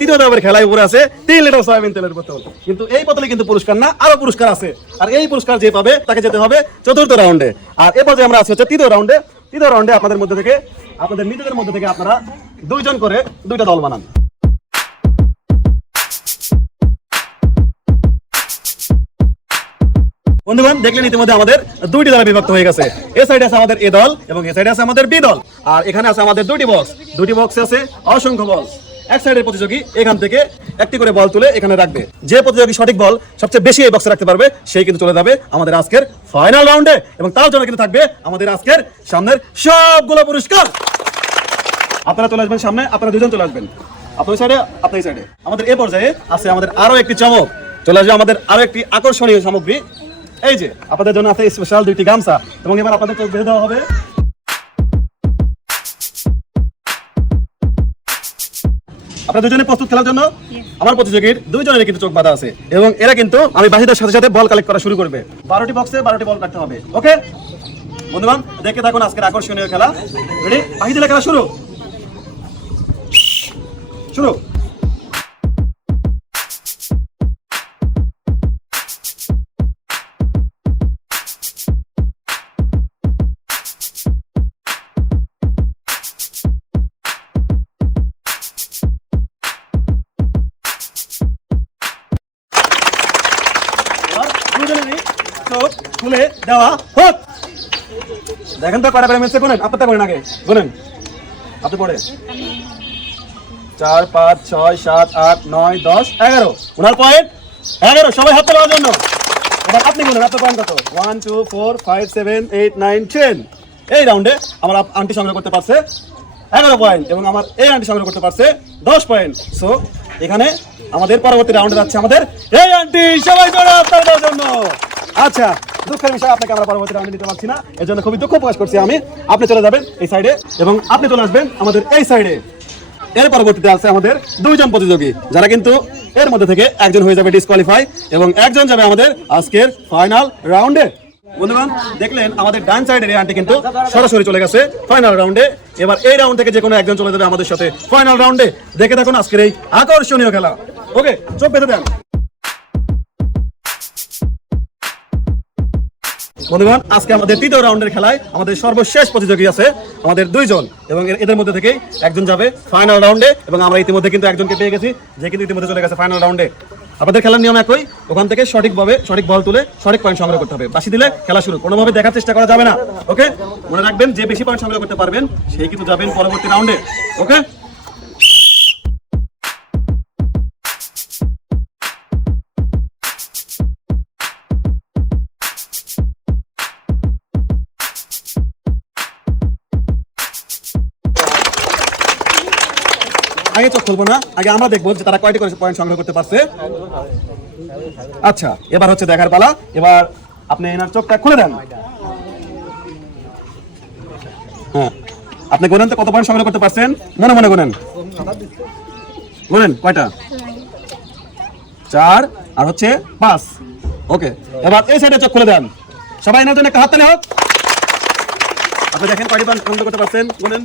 তৃতীয় ধাপের খেলায় উপরে আছে তিন লিটার সয়াবিন তেলের বোতল। কিন্তু এই বোতলে কিন্তু পুরস্কার না, আরও পুরস্কার আছে। আর এই পুরস্কার যে পাবে, তাকে যেতে হবে চতুর্থ রাউন্ডে আর এরপর যে আমরা আছি হচ্ছে তৃতীয় রাউন্ডে তৃতীয় রাউন্ডে আপনাদের মধ্যে থেকে, আপনাদের নিজেদের মধ্যে থেকে আপনারা দুইজন করে দুইটা দল বানান। বন্ধুগণ, দেখলেন ইতিমধ্যে আমাদের দুইটি দলে বিভক্ত হয়ে গেছে। এ সাইডে আছে আমাদের এ দল এবং এ সাইডে আছে আমাদের বি দল। আর এখানে আছে আমাদের দুটি বক্স দুটি বক্সে আছে অসংখ্য বল এক সাইডের প্রতিযোগী এখান থেকে একটি করে বল তুলে এখানে রাখবে। যে প্রতিযোগী সঠিক বল সবচেয়ে বেশি এই বক্সে রাখতে পারবে, সেই কিন্তু চলে যাবে আমাদের আজকের ফাইনাল রাউন্ডে এবং তার জন্য কিন্তু থাকবে আমাদের আজকের সামনের সবগুলো পুরস্কার। আপনারা চলে আসবেন সামনে, আপনারা দুজন চলে আসবেন। আপনার সাইডে আপনার সাইডে আমাদের এ পর্যায়ে আছে আমাদের আরও একটি চমক। চলে আসবে আমাদের আরও একটি আকর্ষণীয় সামগ্রী। এই যে, আপনাদের জন্য আছে স্পেশাল দুইটি গামছা এবং এবার আপনাদের দেওয়া হবে। আপনারা দুজনে প্রস্তুত খেলার জন্য? আমার প্রতিযোগীর দুইজনের কিন্তু চোখ বাধা আছে। এবং এরা কিন্তু আমি বাসিদের সাথে সাথে বল কালেক্ট করা শুরু করবে। বারোটি বক্সে বারোটি বল কাটতে হবে। ওকে বন্ধুবান দেখে থাকুন আজকের আকর্ষণীয় খেলা। রেডি বাহিদের খেলা শুরু। শুরু। দেওয়া হোক। দেখেন তো কয়টা করে মিলছে গুনেন। আপনারটা করেন আগে। গুনেন। আপনি পড়ে। চার, পাঁচ, ছয়, সাত, আট, নয়, দশ, এগারো। ওনার পয়েন্ট এগারো। সবাই হাত তোলার জন্য। এবার আপনি গুনেন। আপনার পয়েন্ট কত? One two four five seven eight nine ten এই রাউন্ডে আমার আন্টি সংগ্রহ করতে পারছে এগারো পয়েন্ট এবং আমার এই আন্টি সংগ্রহ করতে পারছে দশ পয়েন্ট সো এখানে আমাদের পরবর্তী রাউন্ডে যাচ্ছে আমাদের এই আন্টি। সবাই জন্য। আচ্ছা দুঃখের বিষয়, আপনাকে আমরা পরবর্তী আমি নিতে পারছি না। এর জন্য খুবই দুঃখ প্রকাশ করছি আমি। আপনি চলে যাবেন এই সাইডে এবং আপনি চলে আসবেন আমাদের এই সাইডে এর পরবর্তীতে আছে আমাদের দুইজন প্রতিযোগী, যারা কিন্তু এর মধ্যে থেকে একজন হয়ে যাবে ডিসকোয়ালিফাই এবং একজন যাবে আমাদের আজকের ফাইনাল রাউন্ডে বন্ধুগণ, দেখলেন, আমাদের ডান সাইডের এই আন্টি কিন্তু সরাসরি চলে গেছে ফাইনাল রাউন্ডে এবার এই রাউন্ড থেকে যে কোনো একজন চলে যাবে আমাদের সাথে ফাইনাল রাউন্ডে দেখে থাকুন আজকের এই আকর্ষণীয় খেলা। ওকে চোখ বেঁধে দেন। বন্ধুগণ, আজকে আমাদের তৃতীয় রাউন্ডের খেলায় আমাদের সর্বশেষ প্রতিযোগী আছে আমাদের দুইজন এবং এদের মধ্যে থেকেই একজন যাবে ফাইনাল রাউন্ডে এবং আমরা ইতিমধ্যে কিন্তু একজনকে পেয়ে গেছি, যে কিন্তু ইতিমধ্যে চলে গেছে ফাইনাল রাউন্ডে আপনাদের খেলার নিয়ম একই, ওখান থেকে সঠিকভাবে সঠিক বল তুলে সঠিক পয়েন্ট সংগ্রহ করতে হবে। বাসি দিলে খেলা শুরু, কোনোভাবে দেখার চেষ্টা করা যাবে না ওকে মনে রাখবেন, যে বেশি পয়েন্ট সংগ্রহ করতে পারবেন, সেই কিন্তু যাবেন পরবর্তী রাউন্ডে ওকে আগে চোখ খুলবো না, আগে আমরা দেখব যে তারা কয়টি করে পয়েন্ট সংগ্রহ করতে পারছে। আচ্ছা এবার হচ্ছে দেখার পালা। এবার আপনি এনার চোখটা খুলে দেন। হ্যাঁ আপনি গোনেন তো কত পয়েন্ট সংগ্রহ করতে পারছেন? মনে মনে গোনেন। গোনেন, কয়টা? চার, আর হচ্ছে পাঁচ। ওকে, এবার এই সাইডে চোখ খুলে দেন। সবাই এনার জন্য একটা হাত তালি হোক। আপনি দেখেন কয়টি পয়েন্ট সংগ্রহ করতে পারছেন? গোনেন।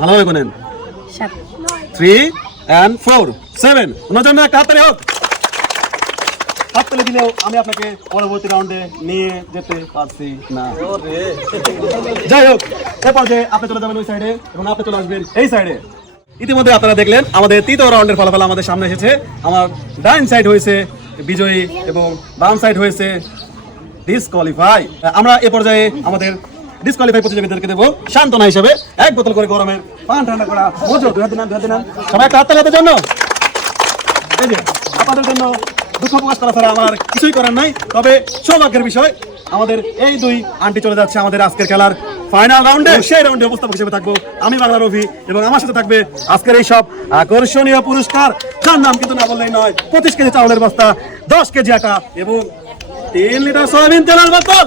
ভালোভাবে গোনেন। আমি আপনাকে পরবর্তী রাউন্ডে নিয়ে যেতে পারছি চলে যাবেন ওই সাইডে এবং চলে আসবেন এই সাইডে ইতিমধ্যে আপনারা দেখলেন, আমাদের তৃতীয় রাউন্ডের ফলাফল আমাদের সামনে এসেছে। আমার ডাইন সাইড হয়েছে বিজয়ী এবং বাম সাইড হয়েছে ডিসকোয়ালিফাই আমরা এ পর্যায়ে আমাদের ডিসকোয়ালিফাই প্রতিযোগীদেরকে দেবো সান্ত্বনা হিসেবে। এক বোতল করে গরমের পান ঠান্ডা করা মজুর দুই হাতে নাম দুই হাতে নাম সবাই একটা হাতের জন্য? এই যে আপনাদের জন্য দুঃখ প্রকাশ করা ছাড়া আমার কিছুই করার নাই। তবে সৌভাগ্যের বিষয় আমাদের এই দুই আন্টি চলে যাচ্ছে আমাদের আজকের খেলার ফাইনাল রাউন্ডে সেই রাউন্ডে উপস্থাপক হিসেবে থাকব আমি বাংলা রবি এবং আমার সাথে থাকবে আজকের এই সব আকর্ষণীয় পুরস্কার। যার নাম কিন্তু না বললেই নয় পঁচিশ কেজি চাউলের বস্তা দশ কেজি আটা এবং তিন লিটার সয়াবিন তেলের বোতল।